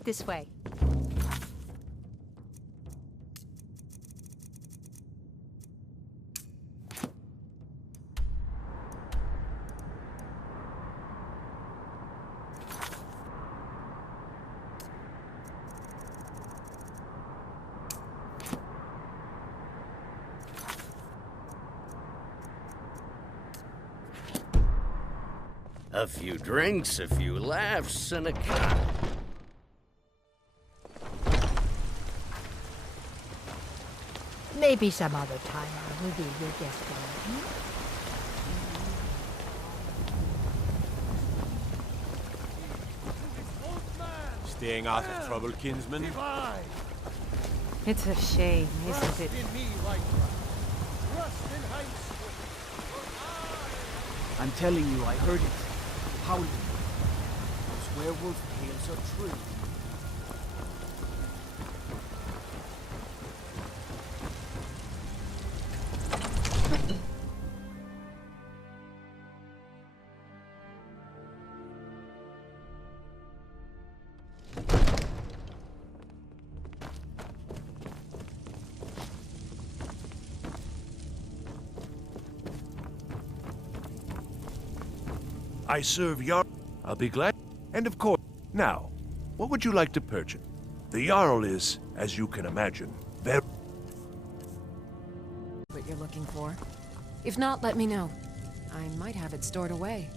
Right this way. A few drinks, a few laughs, and a cut. Maybe some other time I will be your guest again. Staying out of trouble, kinsman? It's a shame, isn't it? I'm telling you, I heard it. Howling. Those werewolf tales are true. I serve Jarl. I'll be glad. And of course, now, what would you like to purchase? The Jarl is, as you can imagine, very... What you're looking for? If not, let me know. I might have it stored away.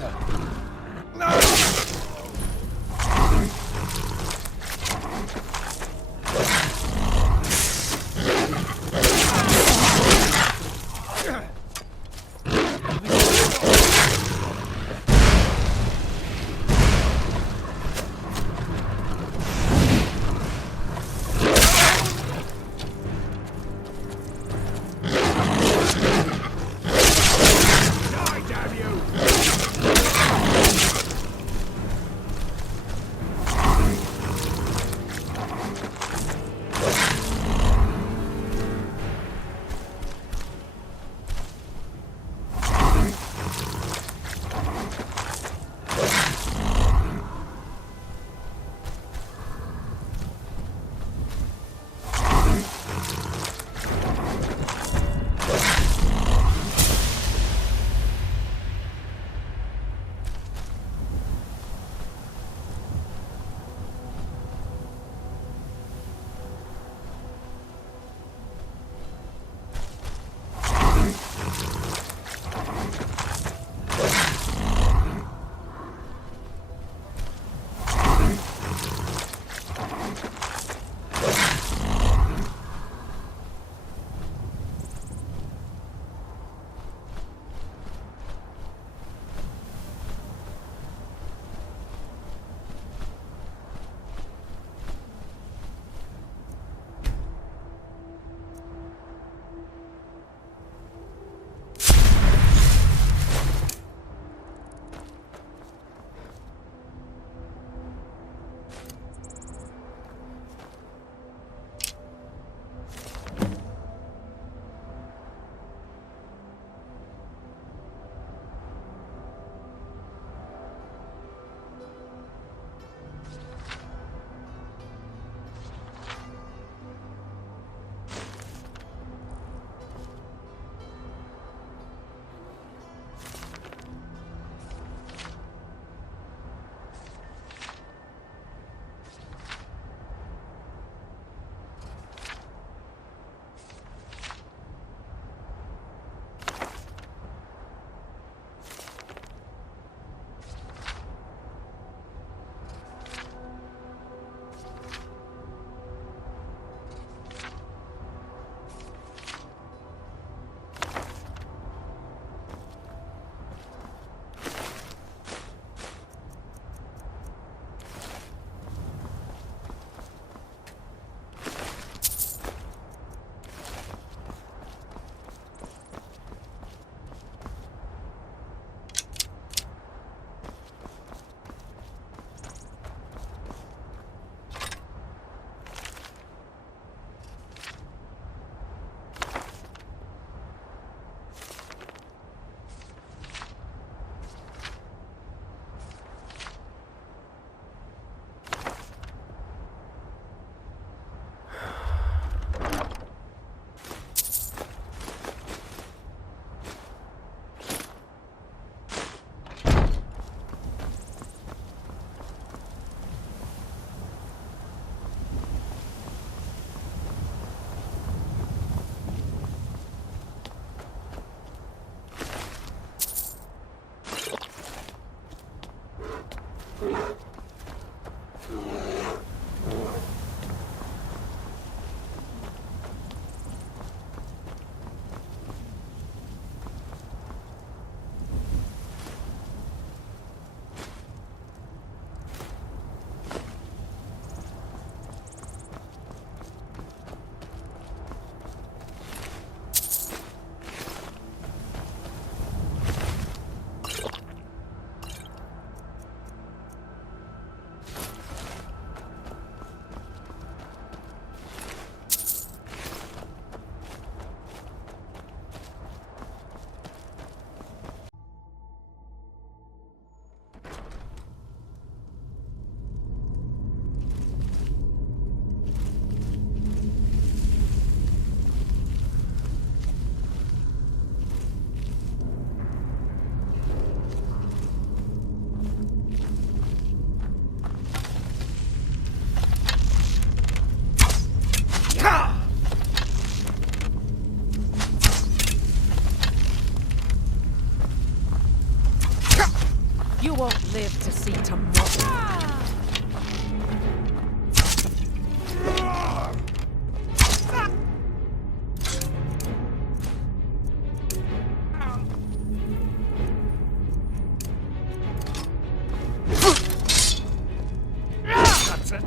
closer. You won't live to see tomorrow. That's it.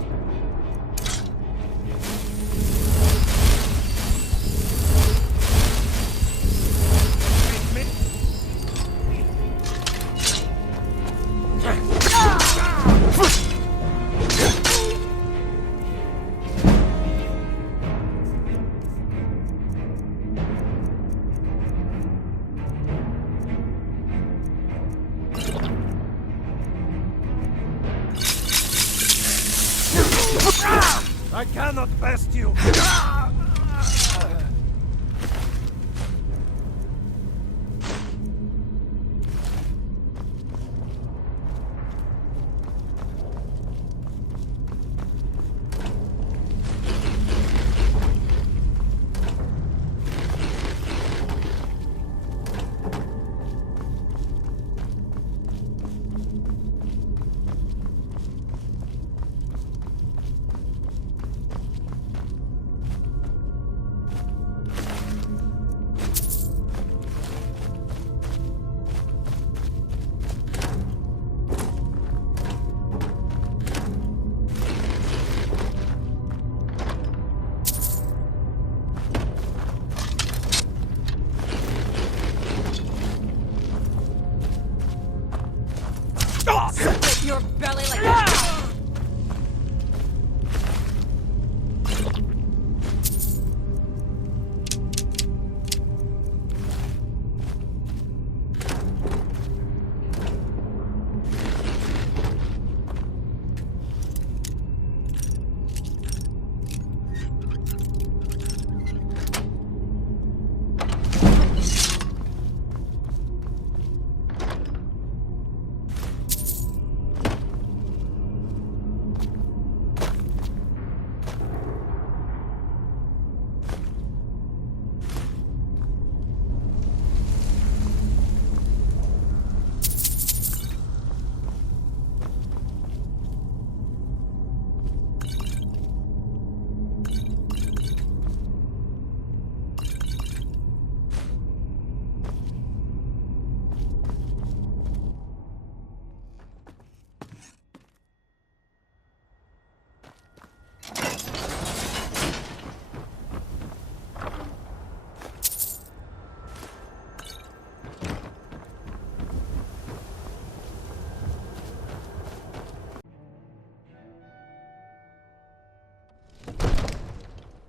I cannot best you. Split your belly like a...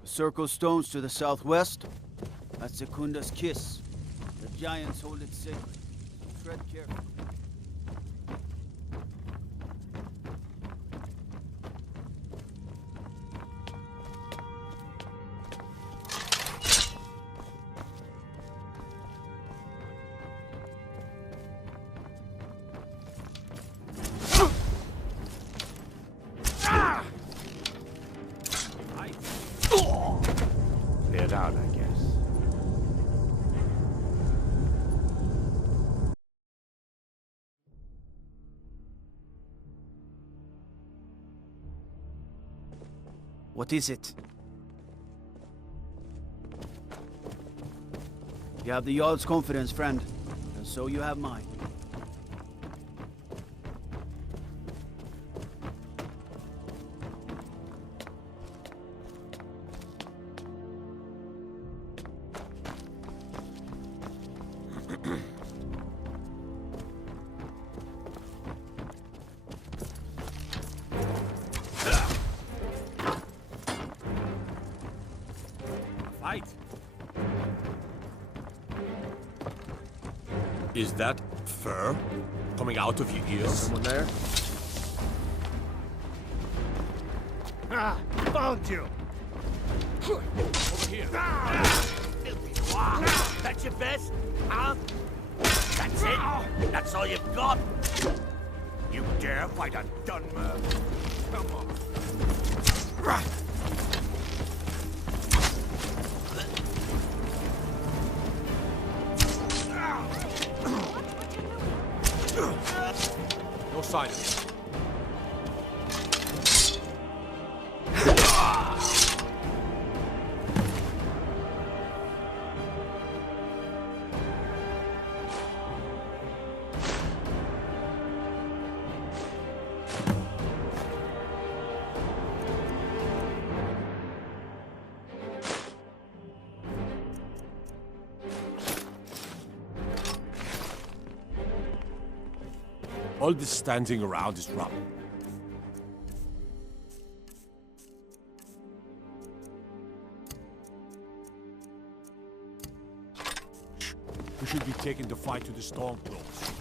The circle stones to the southwest. That's Sekunda's kiss. The giants hold it sacred. So tread carefully. Cleared out, I guess. What is it? You have the Jarl's confidence, friend. And so you have mine. Fight! Is that fur coming out of your ears? Someone there? Ah! Found you! Over here. That's your best? Huh? That's it? That's all you've got? You dare fight a Dunmer? Come on. sight of it. All this standing around is rubble. We should be taking the fight to the Stormclaws.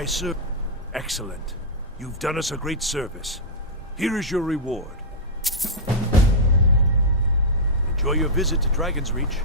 I serve. Excellent. You've done us a great service. Here is your reward. Enjoy your visit to Dragon's Reach.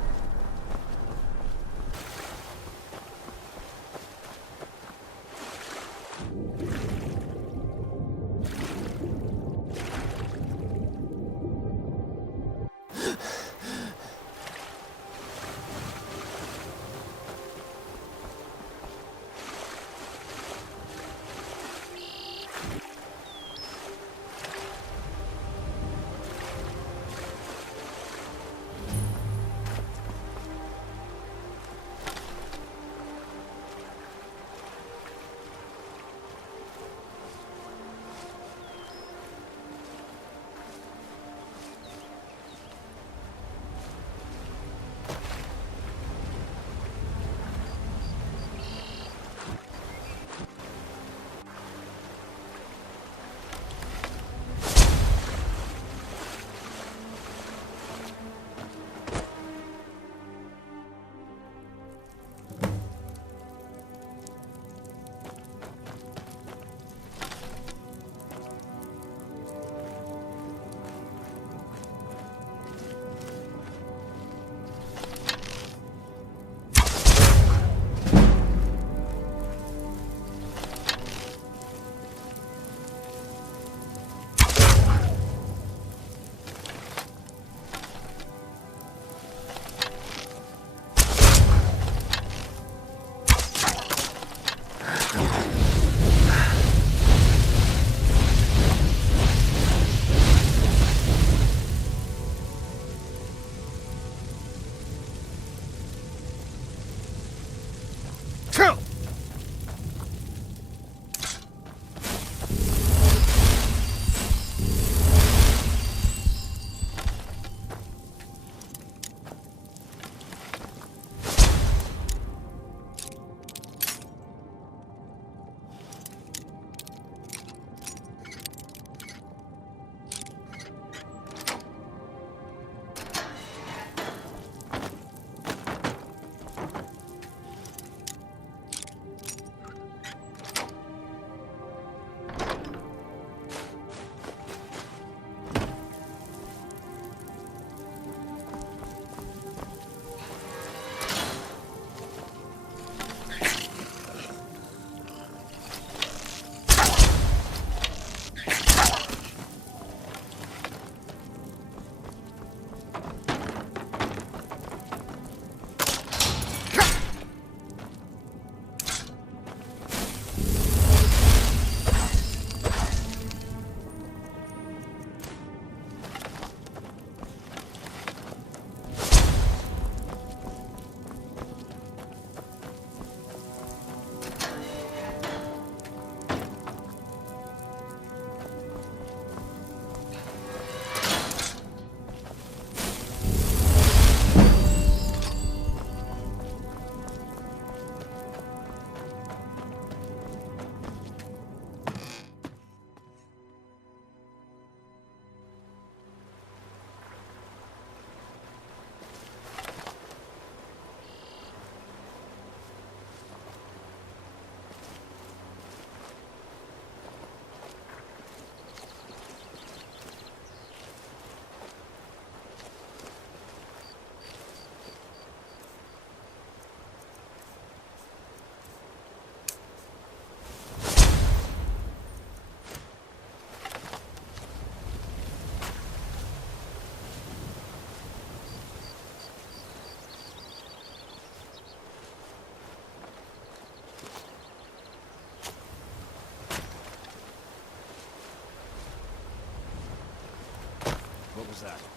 was that?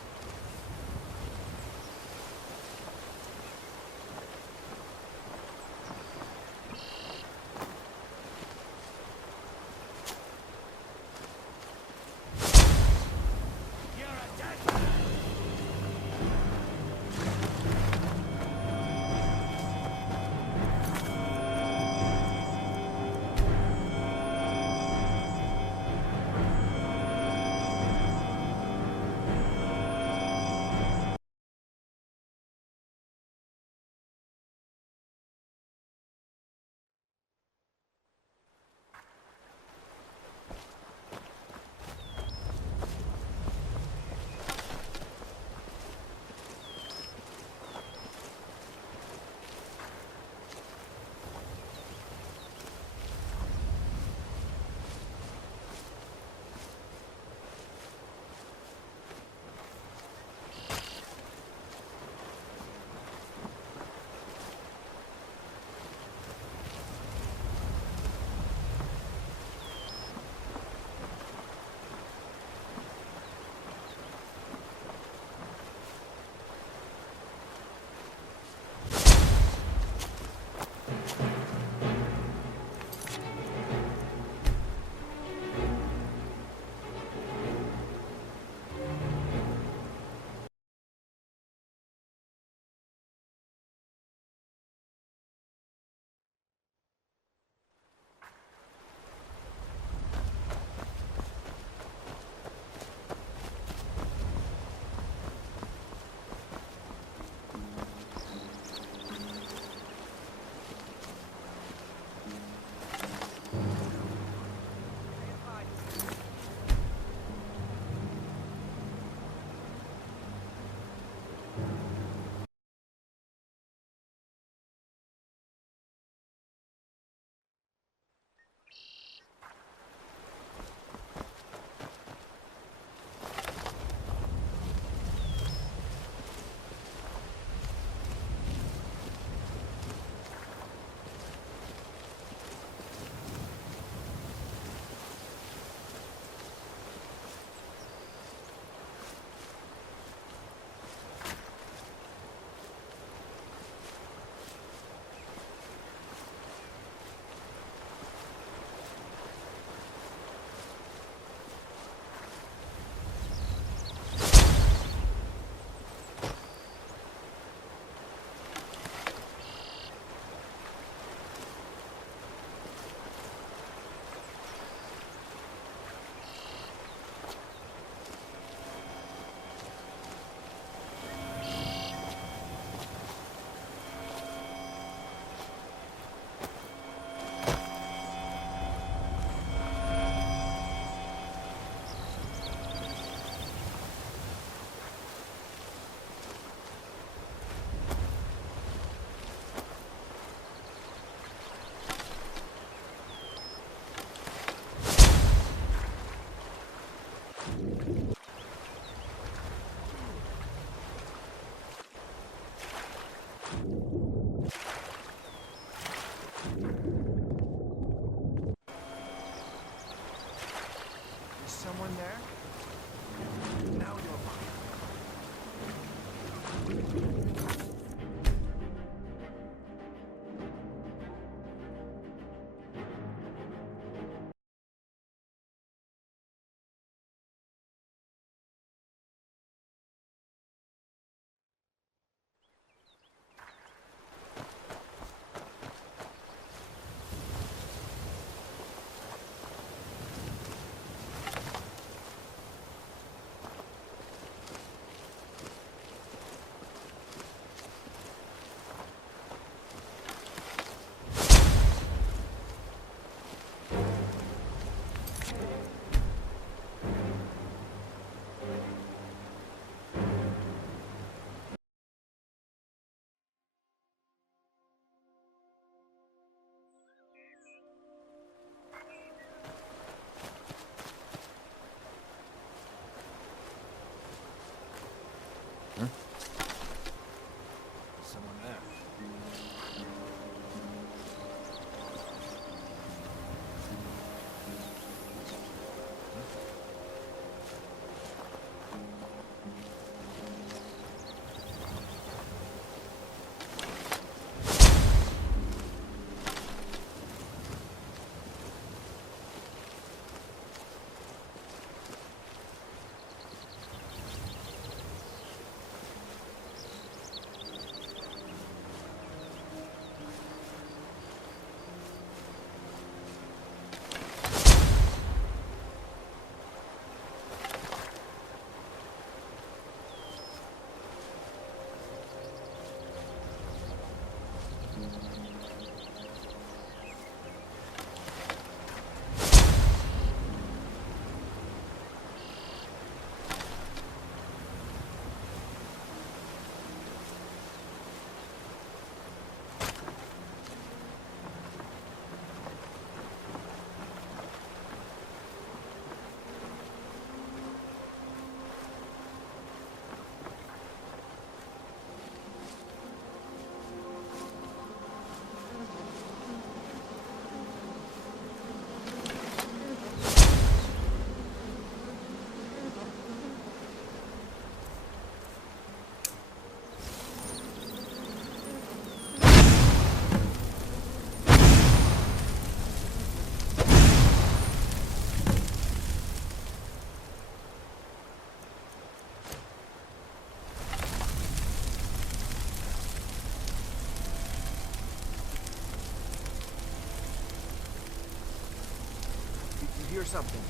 hear something?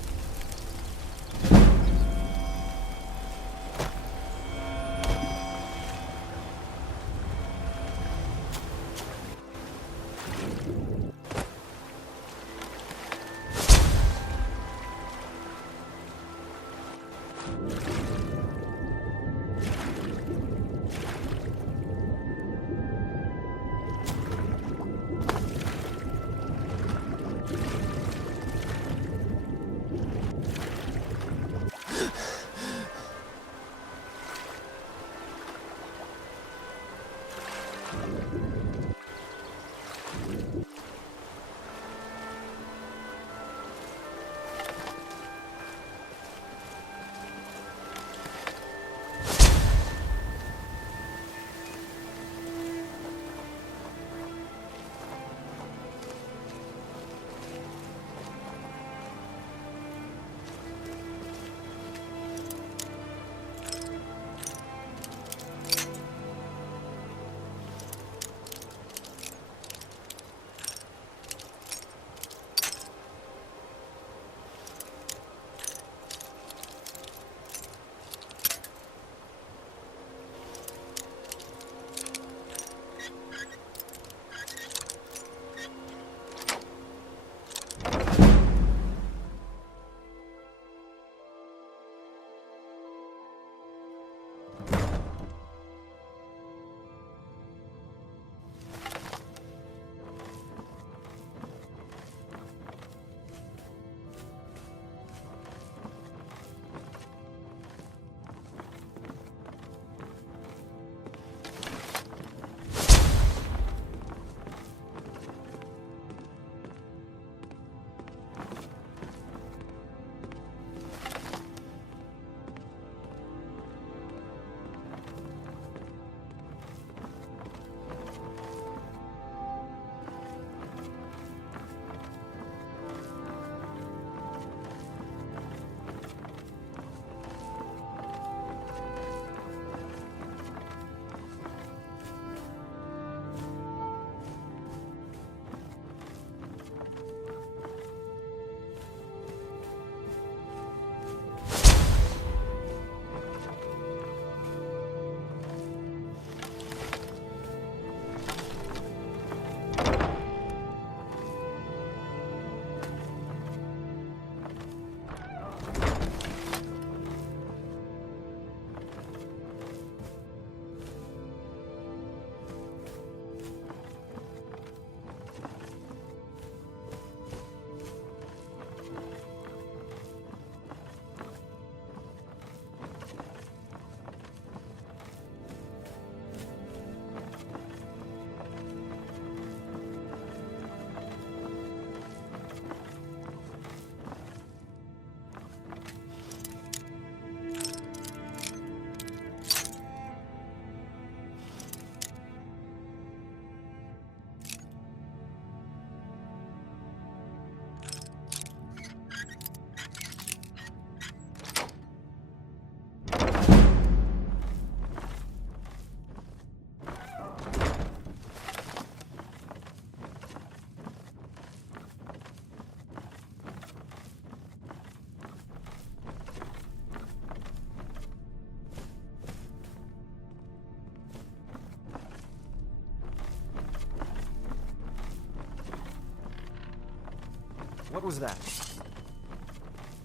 What was that?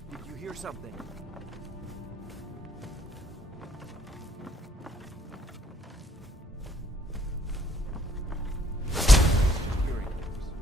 Did you hear something? Hearing things.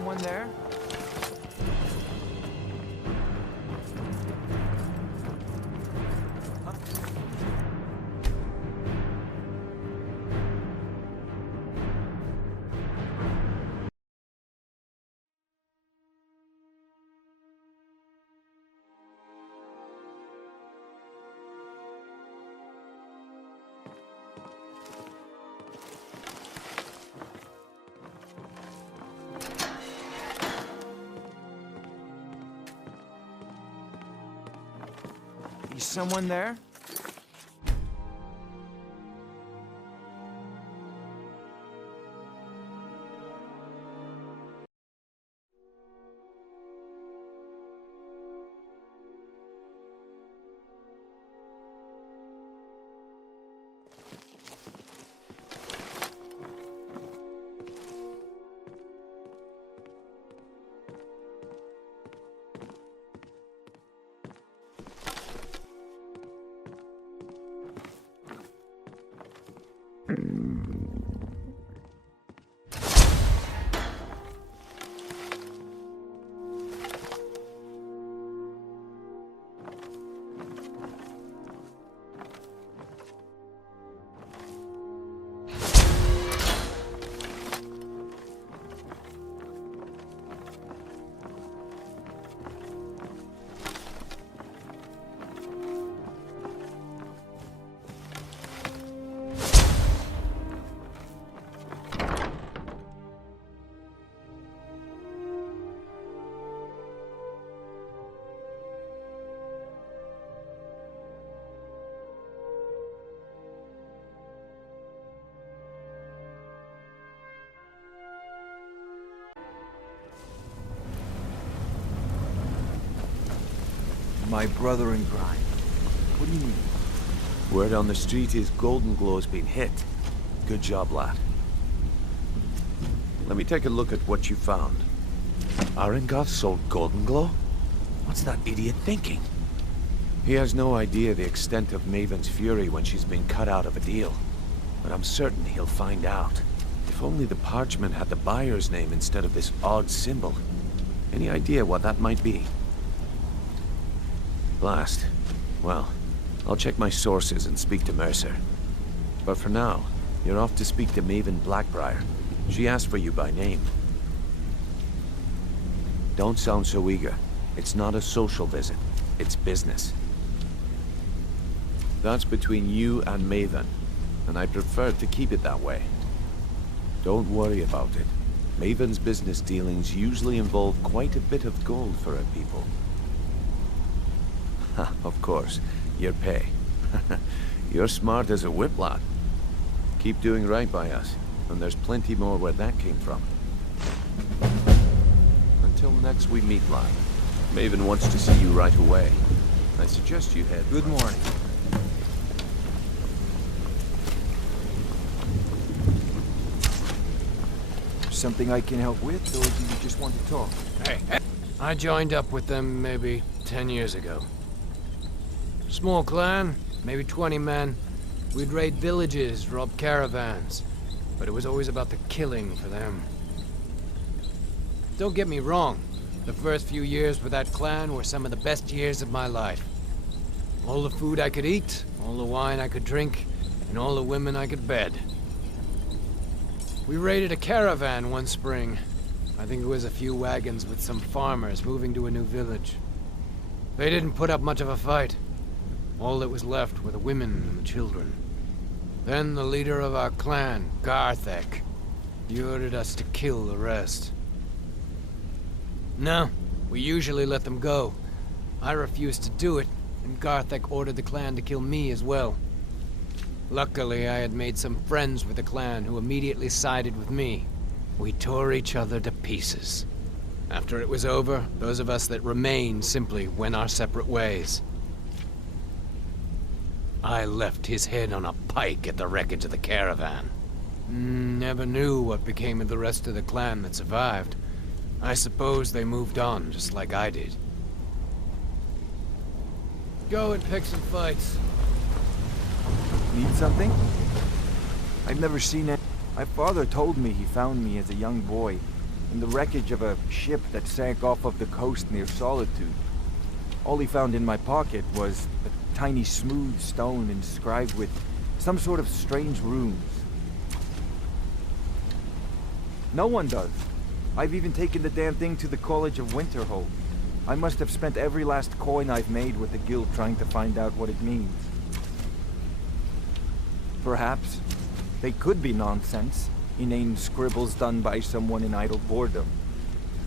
someone there? Is someone there? My brother in crime. What do you mean? Word on the street is Golden Glow's been hit. Good job, lad. Let me take a look at what you found. Arengoth sold Golden Glow? What's that idiot thinking? He has no idea the extent of Maven's fury when she's been cut out of a deal. But I'm certain he'll find out. If only the parchment had the buyer's name instead of this odd symbol. Any idea what that might be? Blast. Well, I'll check my sources and speak to Mercer. But for now, you're off to speak to Maven Blackbriar. She asked for you by name. Don't sound so eager. It's not a social visit. It's business. That's between you and Maven, and I prefer to keep it that way. Don't worry about it. Maven's business dealings usually involve quite a bit of gold for her people. Of course, your pay. You're smart as a whip, lad. Keep doing right by us, and there's plenty more where that came from. Until next we meet, lad. Maven wants to see you right away. I suggest you head... Good morning. Something I can help with, or do you just want to talk? Hey, I joined up with them maybe 10 years ago. Small clan, maybe 20 men. We'd raid villages, rob caravans. But it was always about the killing for them. Don't get me wrong. The first few years with that clan were some of the best years of my life. All the food I could eat, all the wine I could drink, and all the women I could bed. We raided a caravan one spring. I think it was a few wagons with some farmers moving to a new village. They didn't put up much of a fight. All that was left were the women and the children. Then the leader of our clan, Garthek, he ordered us to kill the rest. No, we usually let them go. I refused to do it, and Garthek ordered the clan to kill me as well. Luckily, I had made some friends with the clan who immediately sided with me. We tore each other to pieces. After it was over, those of us that remained simply went our separate ways. I left his head on a pike at the wreckage of the caravan. Never knew what became of the rest of the clan that survived. I suppose they moved on, just like I did. Go and pick some fights. Need something? I've never seen it. My father told me he found me as a young boy. in the wreckage of a ship that sank off of the coast near Solitude. All he found in my pocket was a tiny smooth stone inscribed with some sort of strange runes. No one does. I've even taken the damn thing to the College of Winterhold. I must have spent every last coin I've made with the guild trying to find out what it means. Perhaps they could be nonsense, inane scribbles done by someone in idle boredom.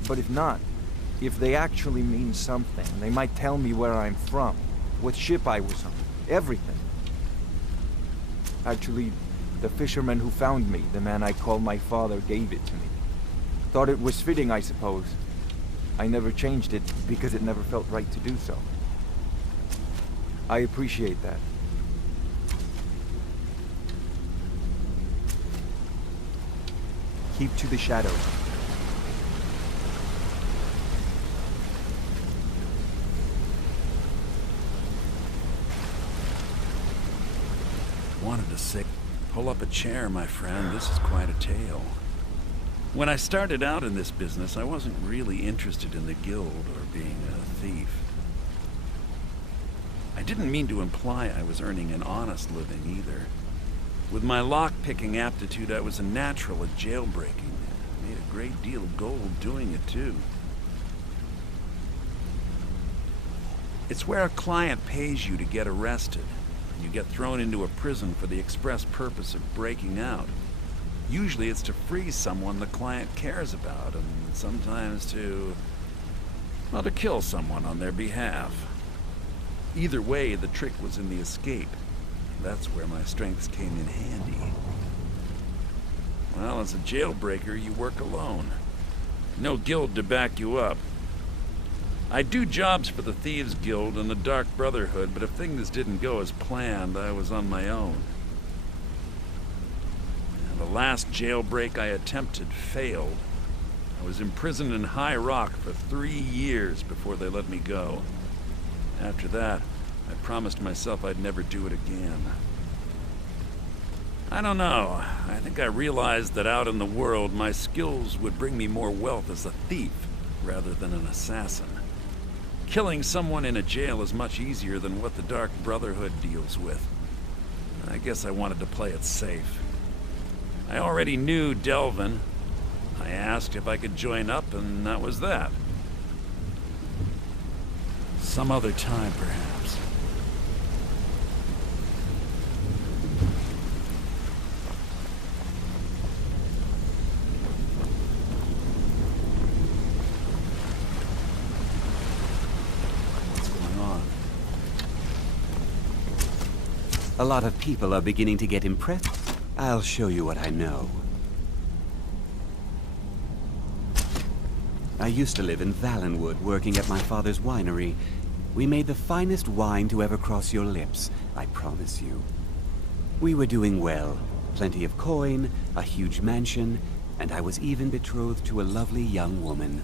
But if not, if they actually mean something, they might tell me where I'm from, what ship I was on, everything. Actually, the fisherman who found me, the man I call my father, gave it to me. Thought it was fitting, I suppose. I never changed it because it never felt right to do so. I appreciate that. Keep to the shadows. Wanted to say, pull up a chair, my friend. This is quite a tale. When I started out in this business, I wasn't really interested in the guild or being a thief. I didn't mean to imply I was earning an honest living either. With my lock-picking aptitude, I was a natural at jailbreaking. I made a great deal of gold doing it, too. It's where a client pays you to get arrested. You get thrown into a prison for the express purpose of breaking out. Usually it's to free someone the client cares about, and sometimes to kill someone on their behalf. Either way, the trick was in the escape. That's where my strengths came in handy. Well, as a jailbreaker, you work alone. No guild to back you up. I do jobs for the Thieves Guild and the Dark Brotherhood, but if things didn't go as planned, I was on my own. The last jailbreak I attempted failed. I was imprisoned in High Rock for 3 years before they let me go. After that, I promised myself I'd never do it again. I don't know. I think I realized that out in the world, my skills would bring me more wealth as a thief rather than an assassin. Killing someone in a jail is much easier than what the Dark Brotherhood deals with. I guess I wanted to play it safe. I already knew Delvin. I asked if I could join up, and that was that. Some other time, perhaps. What's going on? A lot of people are beginning to get impressed. I'll show you what I know. I used to live in Valenwood, working at my father's winery. We made the finest wine to ever cross your lips, I promise you. We were doing well. Plenty of coin, a huge mansion, and I was even betrothed to a lovely young woman.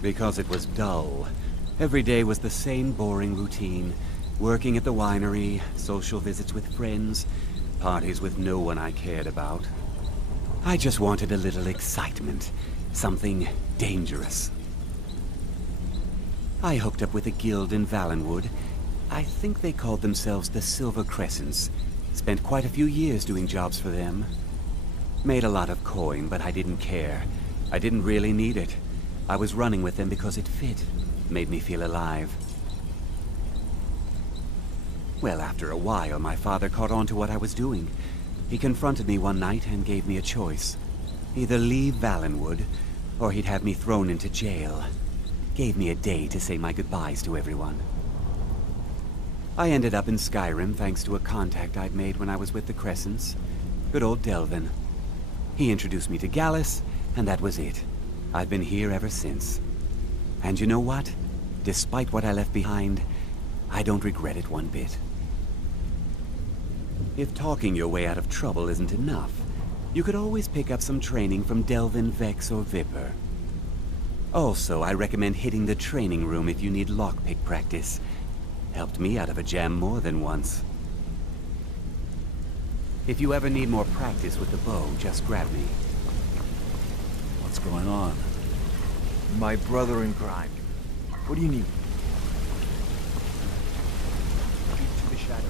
Because it was dull. Every day was the same boring routine. Working at the winery, social visits with friends, parties with no one I cared about. I just wanted a little excitement, something dangerous. I hooked up with a guild in Valenwood. I think they called themselves the Silver Crescents. Spent quite a few years doing jobs for them. Made a lot of coin, but I didn't care. I didn't really need it. I was running with them because it fit, made me feel alive. Well, after a while, my father caught on to what I was doing. He confronted me one night and gave me a choice. Either leave Valenwood, or he'd have me thrown into jail. Gave me a day to say my goodbyes to everyone. I ended up in Skyrim thanks to a contact I'd made when I was with the Crescents. Good old Delvin. He introduced me to Gallus, and that was it. I've been here ever since. And you know what? Despite what I left behind, I don't regret it one bit. If talking your way out of trouble isn't enough, you could always pick up some training from Delvin, Vex, or Viper. Also, I recommend hitting the training room if you need lockpick practice. Helped me out of a jam more than once. If you ever need more practice with the bow, just grab me. going on? My brother in crime. What do you need? Speak to the shadow.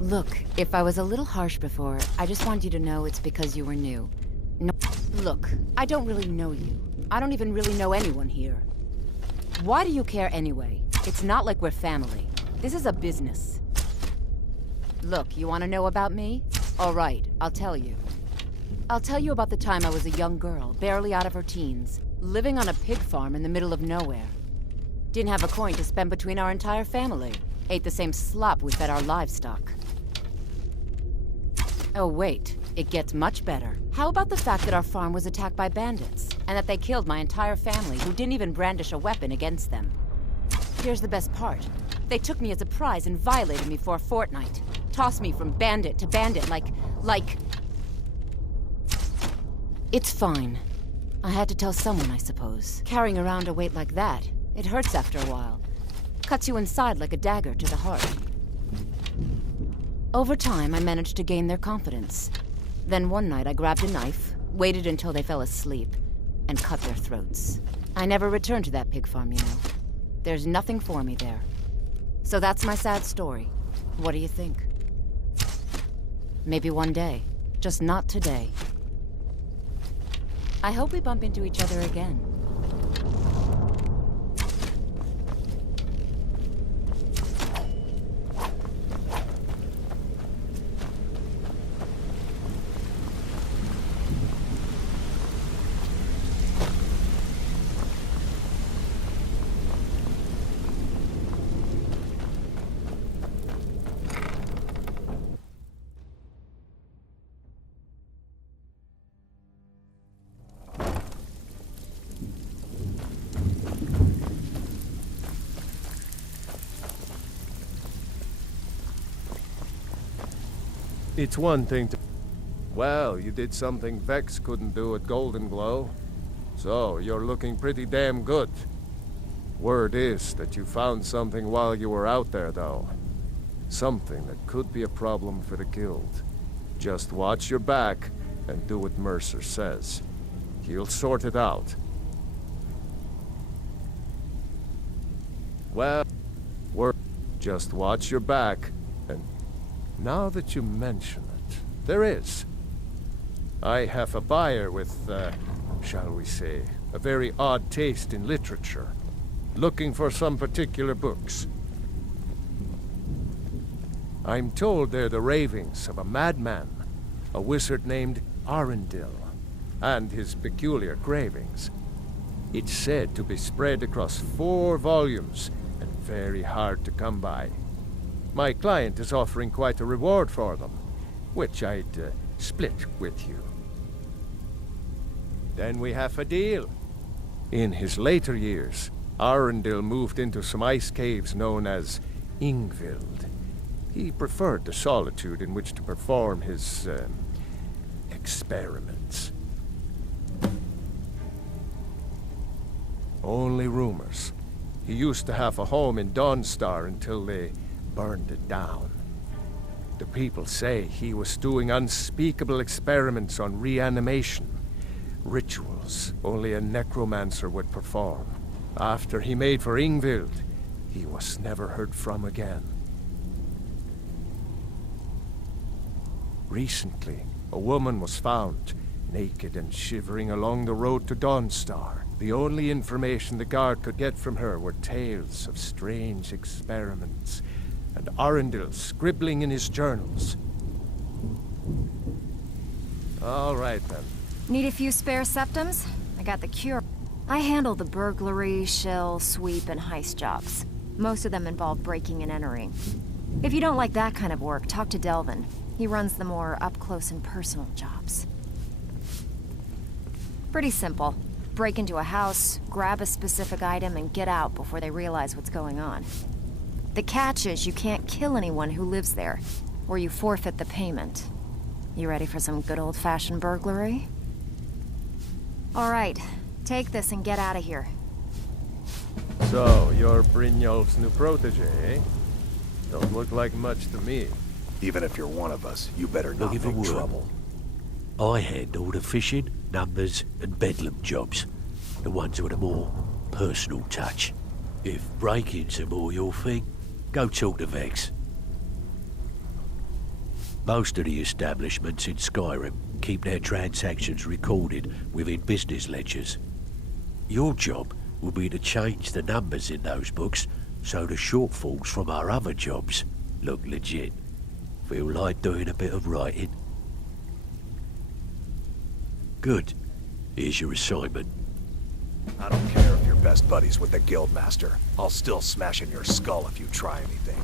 Look, if I was a little harsh before, I just want you to know it's because you were new. No, look, I don't really know you. I don't even really know anyone here. Why do you care anyway? It's not like we're family. This is a business. Look, you want to know about me? All right, I'll tell you. I'll tell you about the time I was a young girl, barely out of her teens, living on a pig farm in the middle of nowhere. Didn't have a coin to spend between our entire family. Ate the same slop we fed our livestock. Oh wait, it gets much better. How about the fact that our farm was attacked by bandits, and that they killed my entire family who didn't even brandish a weapon against them? Here's the best part. They took me as a prize and violated me for a fortnight. Tossed me from bandit to bandit like... It's fine. I had to tell someone, I suppose. Carrying around a weight like that, it hurts after a while. Cuts you inside like a dagger to the heart. Over time, I managed to gain their confidence. Then one night I grabbed a knife, waited until they fell asleep, and cut their throats. I never returned to that pig farm, you know. There's nothing for me there. So that's my sad story. What do you think? Maybe one day. Just not today. I hope we bump into each other again. It's one thing to... Well, you did something Vex couldn't do at Golden Glow. So, you're looking pretty damn good. Word is that you found something while you were out there, though. Something that could be a problem for the Guild. Just watch your back and do what Mercer says. He'll sort it out. Well, just watch your back and... Now that you mention it, there is. I have a buyer with, shall we say, a very odd taste in literature, looking for some particular books. I'm told they're the ravings of a madman, a wizard named Arundel, and his peculiar cravings. It's said to be spread across 4 volumes and very hard to come by. My client is offering quite a reward for them, which I'd split with you. Then we have a deal. In his later years, Arundel moved into some ice caves known as Ingvild. He preferred the solitude in which to perform his, experiments. Only rumors. He used to have a home in Dawnstar until they burned it down. The people say he was doing unspeakable experiments on reanimation, rituals only a necromancer would perform. After he made for Ingvild, he was never heard from again. Recently, a woman was found, naked and shivering along the road to Dawnstar. The only information the guard could get from her were tales of strange experiments, and Arundel scribbling in his journals. All right, then. Need a few spare septums? I got the cure. I handle the burglary, shell, sweep, and heist jobs. Most of them involve breaking and entering. If you don't like that kind of work, talk to Delvin. He runs the more up-close and personal jobs. Pretty simple. Break into a house, grab a specific item, and get out before they realize what's going on. The catch is you can't kill anyone who lives there, or you forfeit the payment. You ready for some good old-fashioned burglary? All right, take this and get out of here. So, you're Brynjolf's new protege, eh? Don't look like much to me. Even if you're one of us, you better not Looking for make work. trouble. I handle the fishing, numbers, and bedlam jobs. The ones with a more personal touch. If break-ins are more your thing, go talk to Vex. Most of the establishments in Skyrim keep their transactions recorded within business ledgers. Your job will be to change the numbers in those books so the shortfalls from our other jobs look legit. Feel like doing a bit of writing? Good. Here's your assignment. I don't care if you're best buddies with the Guildmaster. I'll still smash in your skull if you try anything.